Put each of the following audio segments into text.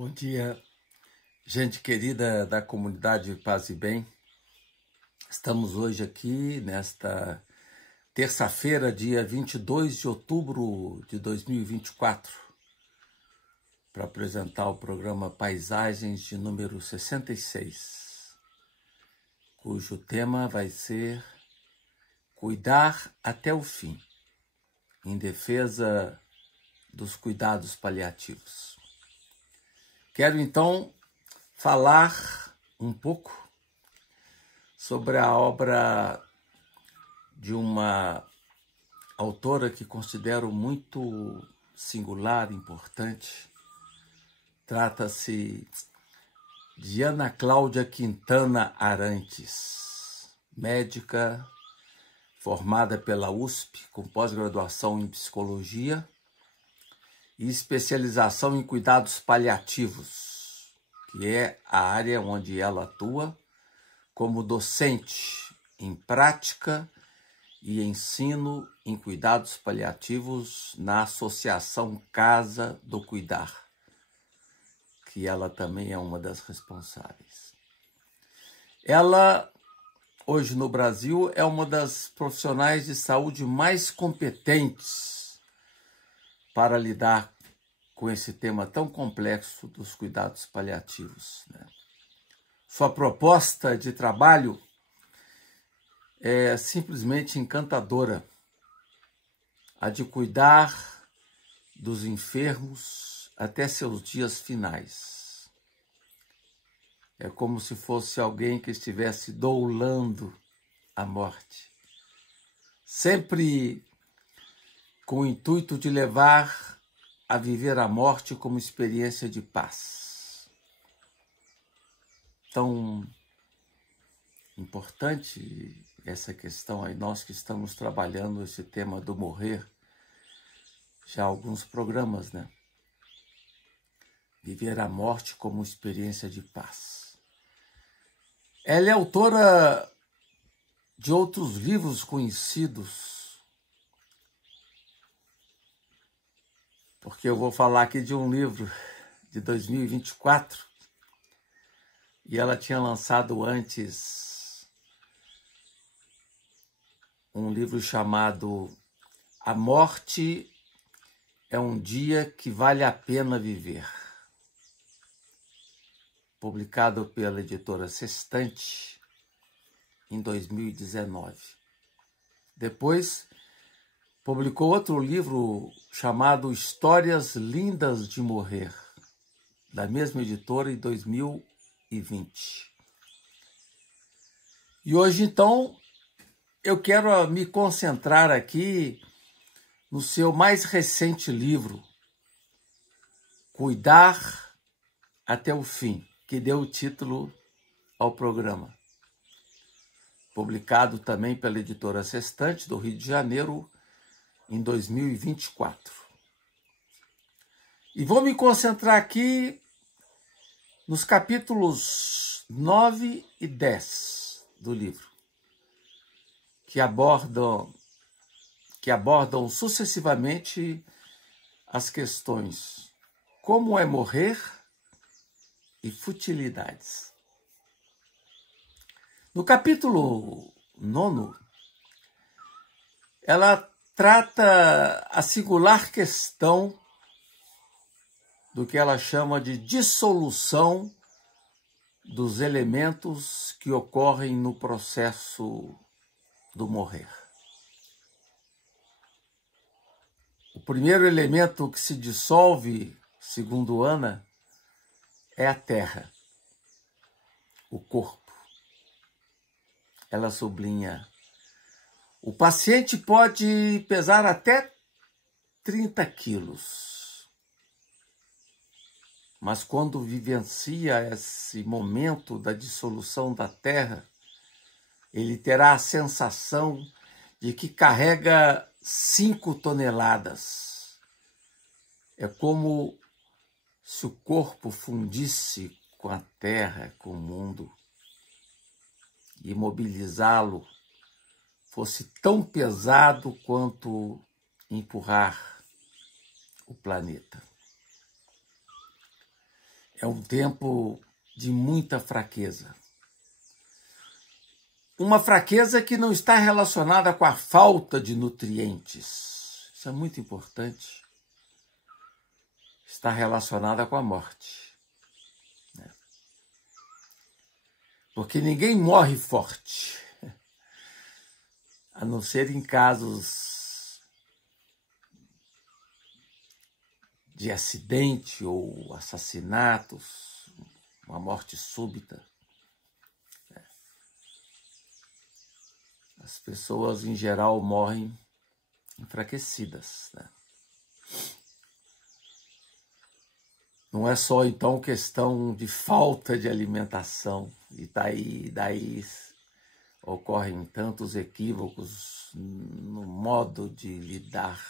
Bom dia, gente querida da comunidade Paz e Bem. Estamos hoje aqui nesta terça-feira, dia 22 de outubro de 2024, para apresentar o programa Paisagens de número 66, cujo tema vai ser Cuidar até o fim, em defesa dos cuidados paliativos. Quero, então, falar um pouco sobre a obra de uma autora que considero muito singular, importante. Trata-se de Ana Cláudia Quintana Arantes, médica formada pela USP, com pós-graduação em psicologia e especialização em cuidados paliativos, que é a área onde ela atua como docente em prática e ensino em cuidados paliativos na Associação Casa do Cuidar, que ela também é uma das responsáveis. Ela, hoje no Brasil, é uma das profissionais de saúde mais competentes para lidar com esse tema tão complexo dos cuidados paliativos, né? Sua proposta de trabalho é simplesmente encantadora, a de cuidar dos enfermos até seus dias finais. É como se fosse alguém que estivesse doulando a morte, sempre com o intuito de levar a viver a morte como experiência de paz. Tão importante essa questão aí, nós que estamos trabalhando esse tema do morrer já há alguns programas, né? Viver a morte como experiência de paz. Ela é autora de outros livros conhecidos, porque eu vou falar aqui de um livro de 2024, e ela tinha lançado antes um livro chamado A Morte é um Dia que Vale a Pena Viver, publicado pela editora Sextante em 2019. Depois, publicou outro livro chamado Histórias Lindas de Morrer, da mesma editora, em 2020. E hoje, então, eu quero me concentrar aqui no seu mais recente livro, Cuidar até o Fim, que deu o título ao programa. Publicado também pela editora Sextante, do Rio de Janeiro, em 2024. E vou me concentrar aqui nos capítulos 9 e 10 do livro, que abordam sucessivamente as questões como é morrer e futilidades. No capítulo 9, ela trata a singular questão do que ela chama de dissolução dos elementos que ocorrem no processo do morrer. O primeiro elemento que se dissolve, segundo Ana, é a terra, o corpo. Ela sublinha: o paciente pode pesar até 30 quilos, mas quando vivencia esse momento da dissolução da terra, ele terá a sensação de que carrega 5 toneladas. É como se o corpo fundisse com a terra, com o mundo, e imobilizá-lo fosse tão pesado quanto empurrar o planeta. é um tempo de muita fraqueza. Uma fraqueza que não está relacionada com a falta de nutrientes. Isso é muito importante. Está relacionada com a morte. Né? Porque ninguém morre forte, a não ser em casos de acidente ou assassinatos, uma morte súbita. As pessoas, em geral, morrem enfraquecidas. Né? Não é só, então, questão de falta de alimentação. E daí ocorrem tantos equívocos no modo de lidar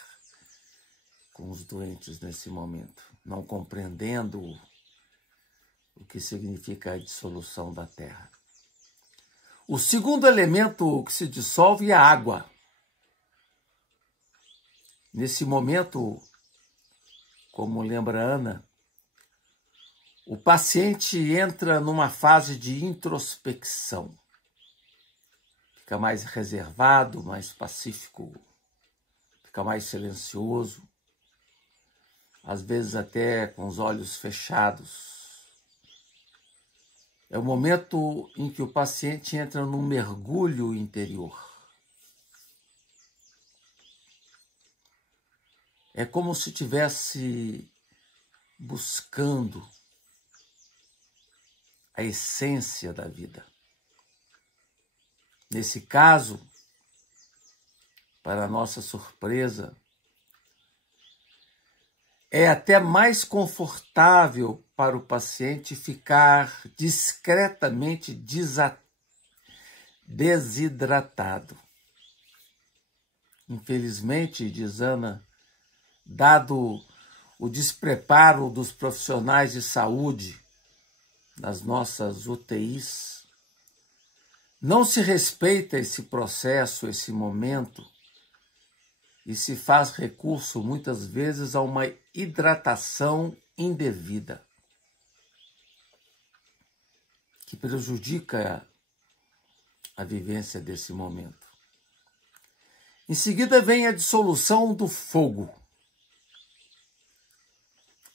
com os doentes nesse momento, não compreendendo o que significa a dissolução da terra. O segundo elemento que se dissolve é a água. Nesse momento, como lembra Ana, o paciente entra numa fase de introspecção. Fica mais reservado, mais pacífico, fica mais silencioso, às vezes até com os olhos fechados. É o momento em que o paciente entra num mergulho interior. É como se estivesse buscando a essência da vida. Nesse caso, para nossa surpresa, é até mais confortável para o paciente ficar discretamente desidratado. Infelizmente, diz Ana, dado o despreparo dos profissionais de saúde nas nossas UTIs, não se respeita esse processo, esse momento, e se faz recurso, muitas vezes, a uma hidratação indevida, que prejudica a vivência desse momento. Em seguida vem a dissolução do fogo.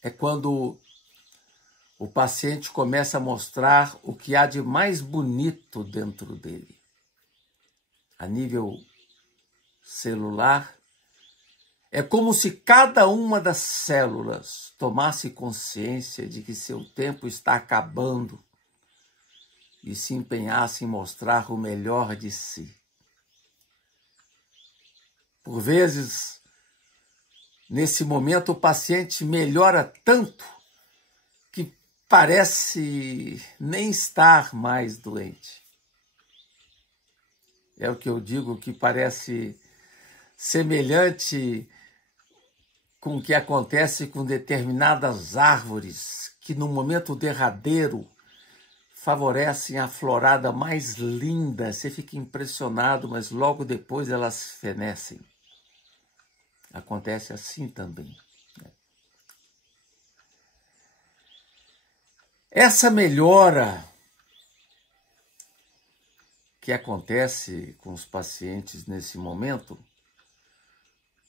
É quando o paciente começa a mostrar o que há de mais bonito dentro dele. A nível celular, é como se cada uma das células tomasse consciência de que seu tempo está acabando e se empenhasse em mostrar o melhor de si. Por vezes, nesse momento, o paciente melhora tanto que parece nem estar mais doente. É o que eu digo, que parece semelhante com o que acontece com determinadas árvores que, no momento derradeiro, favorecem a florada mais linda. Você fica impressionado, mas logo depois elas fenecem. Acontece assim também. Essa melhora que acontece com os pacientes nesse momento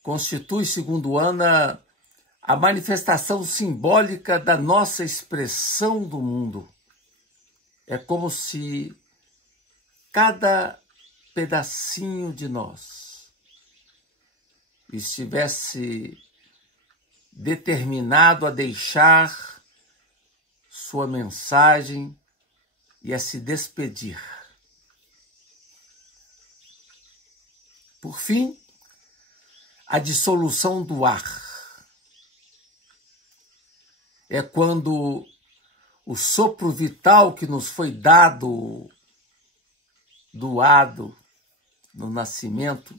constitui, segundo Ana, a manifestação simbólica da nossa expressão do mundo. É como se cada pedacinho de nós estivesse determinado a deixar sua mensagem e a se despedir. Por fim, a dissolução do ar. É quando o sopro vital que nos foi doado no nascimento,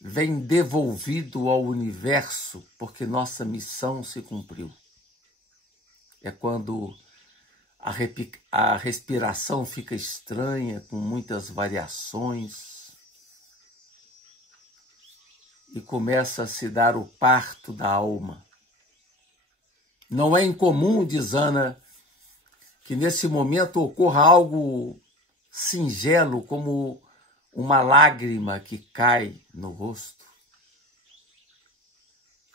vem devolvido ao universo, porque nossa missão se cumpriu. É quando a respiração fica estranha, com muitas variações, e começa a se dar o parto da alma. Não é incomum, diz Ana, que nesse momento ocorra algo singelo, como uma lágrima que cai no rosto.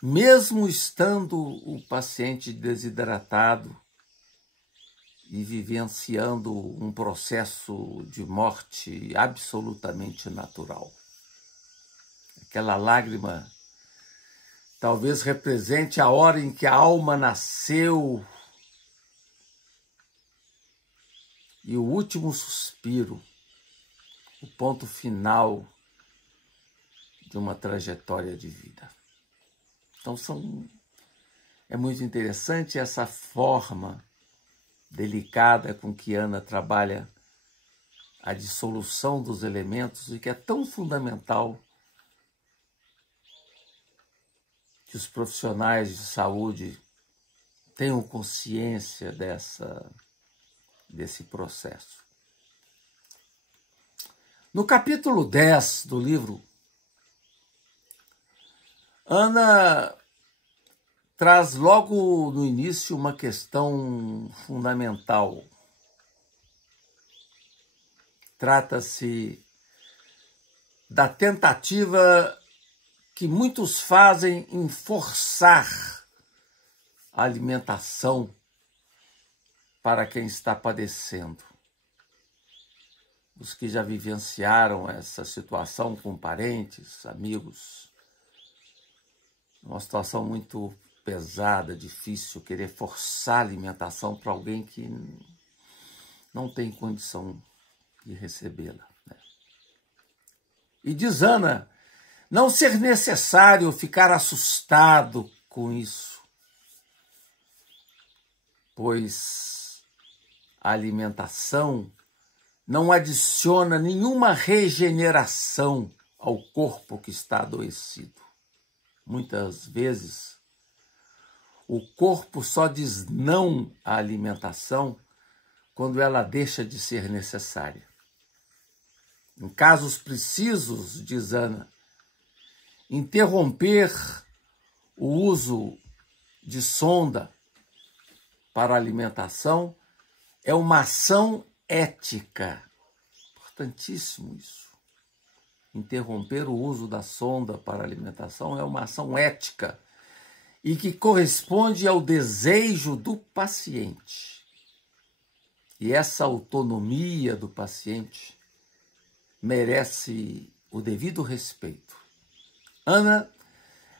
Mesmo estando o paciente desidratado e vivenciando um processo de morte absolutamente natural. Aquela lágrima talvez represente a hora em que a alma nasceu e o último suspiro, o ponto final de uma trajetória de vida. Então é muito interessante essa forma delicada com que Ana trabalha a dissolução dos elementos e que é tão fundamental que os profissionais de saúde tenham consciência desse processo. No capítulo 10 do livro, Ana traz logo no início uma questão fundamental. Trata-se da tentativa que muitos fazem em forçar a alimentação para quem está padecendo. Os que já vivenciaram essa situação com parentes, amigos, uma situação muito pesada, difícil, querer forçar a alimentação para alguém que não tem condição de recebê-la, né? E diz Ana, não ser necessário ficar assustado com isso, pois a alimentação não adiciona nenhuma regeneração ao corpo que está adoecido. Muitas vezes, o corpo só diz não à alimentação quando ela deixa de ser necessária. Em casos precisos, diz Ana, interromper o uso de sonda para alimentação é uma ação ética. Importantíssimo isso. Interromper o uso da sonda para alimentação é uma ação ética e que corresponde ao desejo do paciente. E essa autonomia do paciente merece o devido respeito. Ana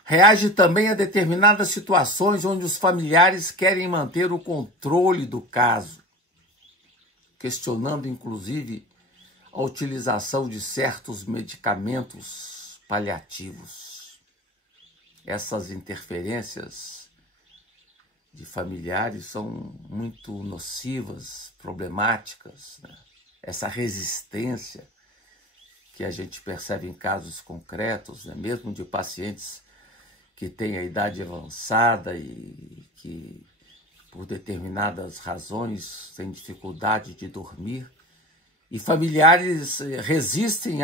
reage também a determinadas situações onde os familiares querem manter o controle do caso, questionando inclusive a utilização de certos medicamentos paliativos. Essas interferências de familiares são muito nocivas, problemáticas, né? Essa resistência que a gente percebe em casos concretos, né? Mesmo de pacientes que têm a idade avançada e que, por determinadas razões, têm dificuldade de dormir, e familiares resistem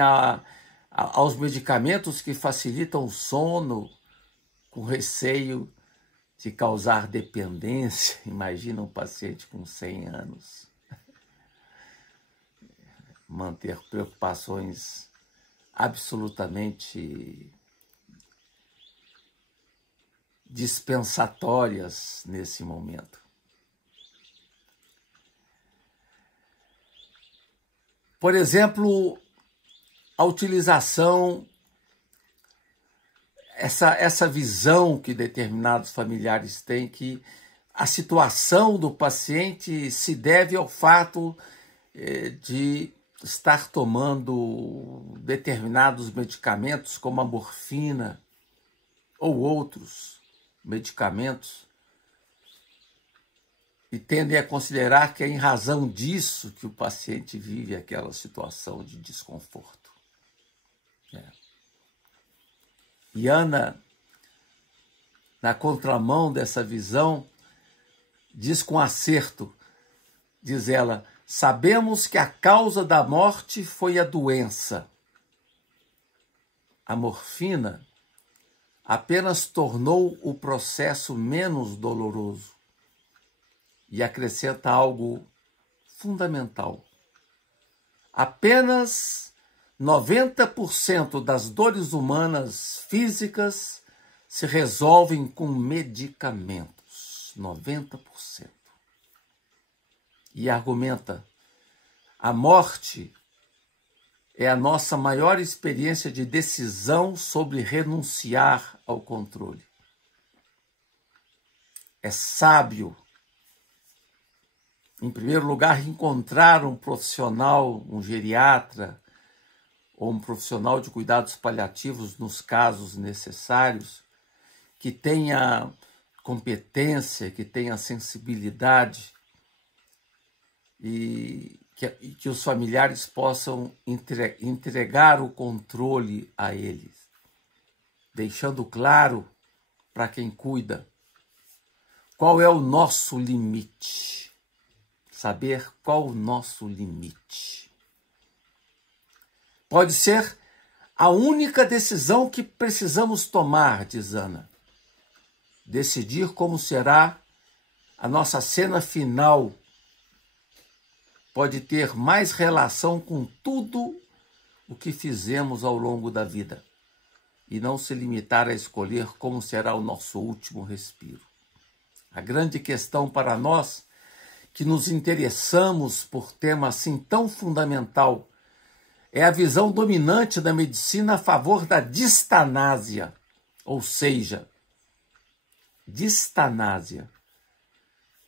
aos medicamentos que facilitam o sono, com receio de causar dependência. Imagina um paciente com 100 anos manter preocupações absolutamente dispensatórias nesse momento. Por exemplo, a utilização, essa visão que determinados familiares têm, que a situação do paciente se deve ao fato de estar tomando determinados medicamentos, como a morfina ou outros medicamentos, e tendem a considerar que é em razão disso que o paciente vive aquela situação de desconforto. E Ana, na contramão dessa visão, diz com acerto, diz ela, sabemos que a causa da morte foi a doença. A morfina apenas tornou o processo menos doloroso. e acrescenta algo fundamental. Apenas 90% das dores humanas físicas se resolvem com medicamentos. 90%. E argumenta: a morte é a nossa maior experiência de decisão sobre renunciar ao controle. É sábio, em primeiro lugar, encontrar um profissional, um geriatra, ou um profissional de cuidados paliativos nos casos necessários, que tenha competência, que tenha sensibilidade e que os familiares possam entregar o controle a eles, deixando claro para quem cuida qual é o nosso limite. Saber qual o nosso limite. Pode ser a única decisão que precisamos tomar, diz Ana. Decidir como será a nossa cena final pode ter mais relação com tudo o que fizemos ao longo da vida e não se limitar a escolher como será o nosso último respiro. A grande questão para nós, que nos interessamos por tema assim tão fundamental, é a visão dominante da medicina a favor da distanásia, ou seja, distanásia.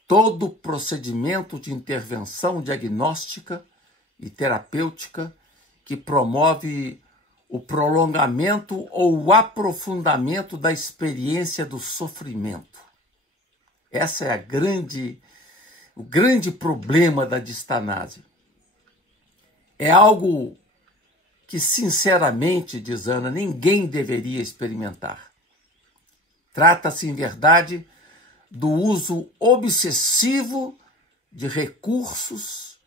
Todo procedimento de intervenção diagnóstica e terapêutica que promove o prolongamento ou o aprofundamento da experiência do sofrimento. Essa é o grande problema da distanásia. É algo que, sinceramente, diz Ana, ninguém deveria experimentar. Trata-se, em verdade, do uso obsessivo de recursos,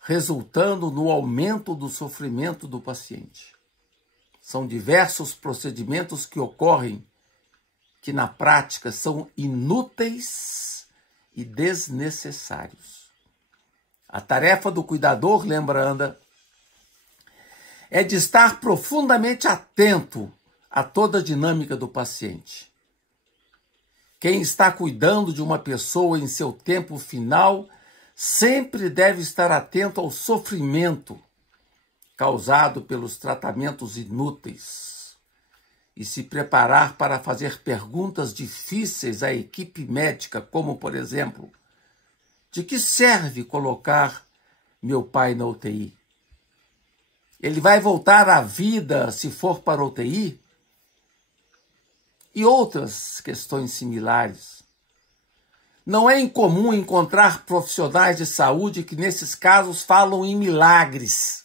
resultando no aumento do sofrimento do paciente. São diversos procedimentos que ocorrem que, na prática, são inúteis e desnecessários. A tarefa do cuidador, lembra Ana, é de estar profundamente atento a toda a dinâmica do paciente. Quem está cuidando de uma pessoa em seu tempo final sempre deve estar atento ao sofrimento causado pelos tratamentos inúteis e se preparar para fazer perguntas difíceis à equipe médica, como, por exemplo, de que serve colocar meu pai na UTI? Ele vai voltar à vida se for para a UTI? E outras questões similares. Não é incomum encontrar profissionais de saúde que, nesses casos, falam em milagres.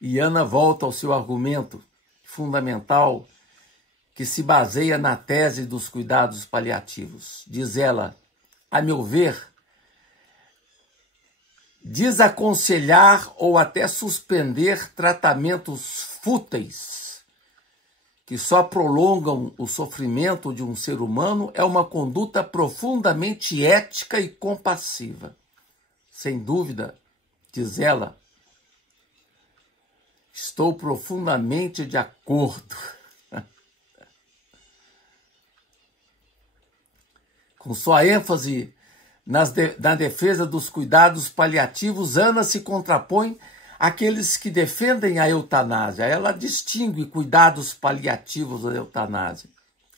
E Ana volta ao seu argumento fundamental, que se baseia na tese dos cuidados paliativos. Diz ela, a meu ver, desaconselhar ou até suspender tratamentos fúteis que só prolongam o sofrimento de um ser humano é uma conduta profundamente ética e compassiva. Sem dúvida, diz ela, estou profundamente de acordo. Com sua ênfase na defesa dos cuidados paliativos, Ana se contrapõe àqueles que defendem a eutanásia. Ela distingue cuidados paliativos da eutanásia.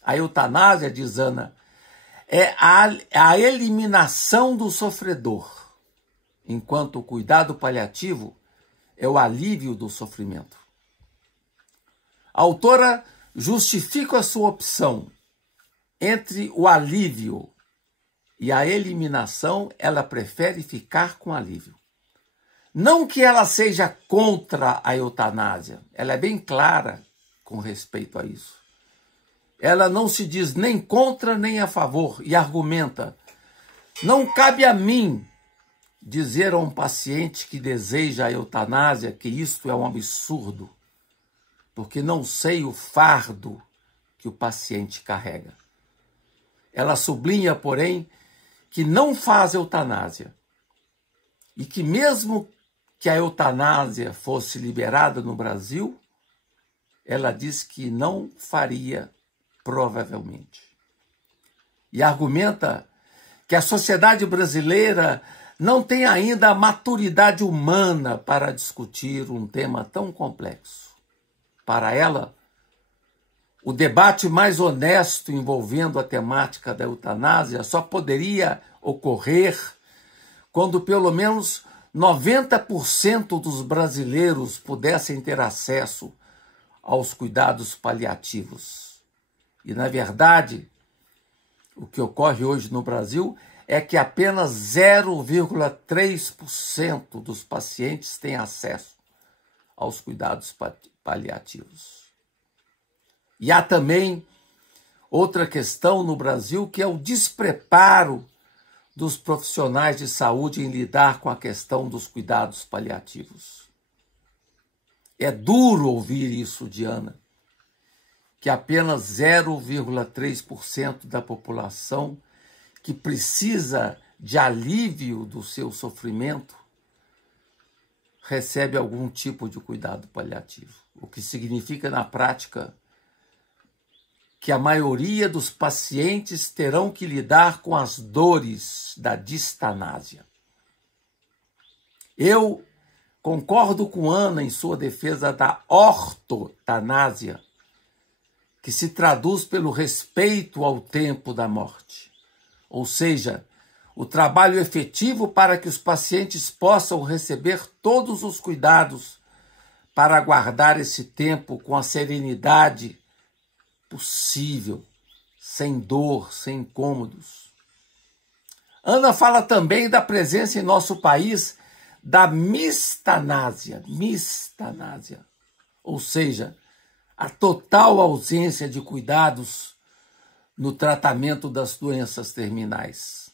A eutanásia, diz Ana, é a eliminação do sofredor, enquanto o cuidado paliativo é o alívio do sofrimento. A autora justifica a sua opção entre o alívio e a eliminação. Ela prefere ficar com alívio. Não que ela seja contra a eutanásia, ela é bem clara com respeito a isso. Ela não se diz nem contra nem a favor e argumenta: não cabe a mim dizer a um paciente que deseja a eutanásia que isto é um absurdo, porque não sei o fardo que o paciente carrega. Ela sublinha, porém, que não faz eutanásia e que mesmo que a eutanásia fosse liberada no Brasil, ela diz que não faria provavelmente. E argumenta que a sociedade brasileira não tem ainda a maturidade humana para discutir um tema tão complexo. Para ela, o debate mais honesto envolvendo a temática da eutanásia só poderia ocorrer quando pelo menos 90% dos brasileiros pudessem ter acesso aos cuidados paliativos. E, na verdade, o que ocorre hoje no Brasil é que apenas 0,3% dos pacientes têm acesso aos cuidados paliativos. E há também outra questão no Brasil, que é o despreparo dos profissionais de saúde em lidar com a questão dos cuidados paliativos. É duro ouvir isso, Diana, que apenas 0,3% da população que precisa de alívio do seu sofrimento recebe algum tipo de cuidado paliativo, o que significa, na prática, que a maioria dos pacientes terão que lidar com as dores da distanásia. Eu concordo com Ana em sua defesa da ortotanásia, que se traduz pelo respeito ao tempo da morte, ou seja, o trabalho efetivo para que os pacientes possam receber todos os cuidados para aguardar esse tempo com a serenidade possível, sem dor, sem incômodos. Ana fala também da presença em nosso país da mistanásia, ou seja, a total ausência de cuidados no tratamento das doenças terminais.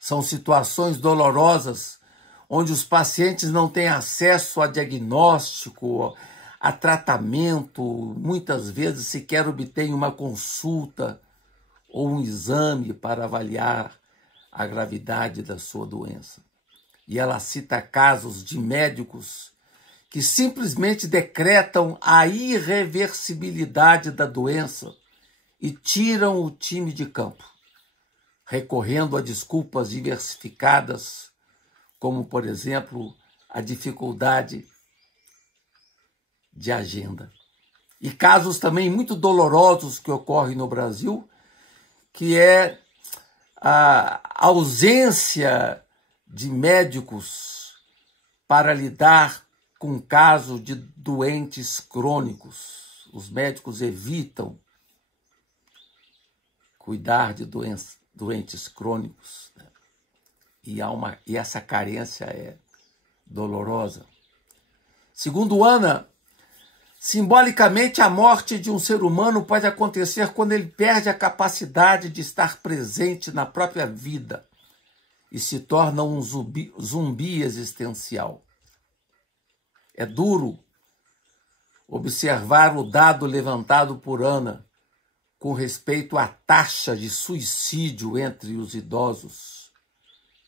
São situações dolorosas onde os pacientes não têm acesso a diagnóstico, a tratamento, muitas vezes sequer obtêm uma consulta ou um exame para avaliar a gravidade da sua doença. E ela cita casos de médicos que simplesmente decretam a irreversibilidade da doença e tiram o time de campo, recorrendo a desculpas diversificadas, como, por exemplo, a dificuldade de agenda. E casos também muito dolorosos que ocorrem no Brasil, que é a ausência de médicos para lidar com casos de doentes crônicos. Os médicos evitam cuidar de doentes crônicos, né? E essa carência é dolorosa. Segundo Ana, simbolicamente, a morte de um ser humano pode acontecer quando ele perde a capacidade de estar presente na própria vida e se torna um zumbi existencial. É duro observar o dado levantado por Ana com respeito à taxa de suicídio entre os idosos,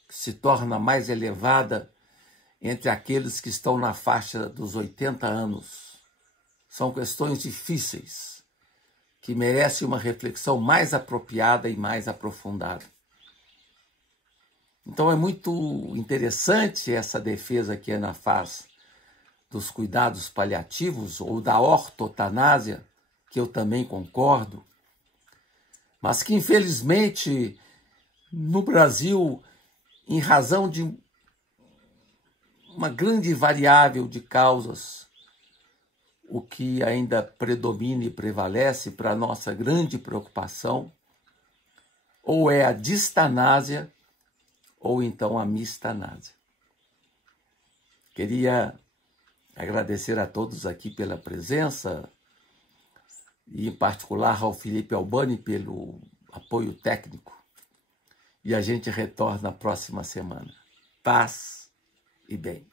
que se torna mais elevada entre aqueles que estão na faixa dos 80 anos. São questões difíceis, que merecem uma reflexão mais apropriada e mais aprofundada. Então é muito interessante essa defesa que a Ana faz dos cuidados paliativos ou da ortotanásia, que eu também concordo, mas que infelizmente no Brasil, em razão de uma grande variável de causas, o que ainda predomina e prevalece para a nossa grande preocupação, ou é a distanásia, ou então a mistanásia. Queria agradecer a todos aqui pela presença, e em particular ao Felipe Albani pelo apoio técnico. E a gente retorna na próxima semana. Paz e bem.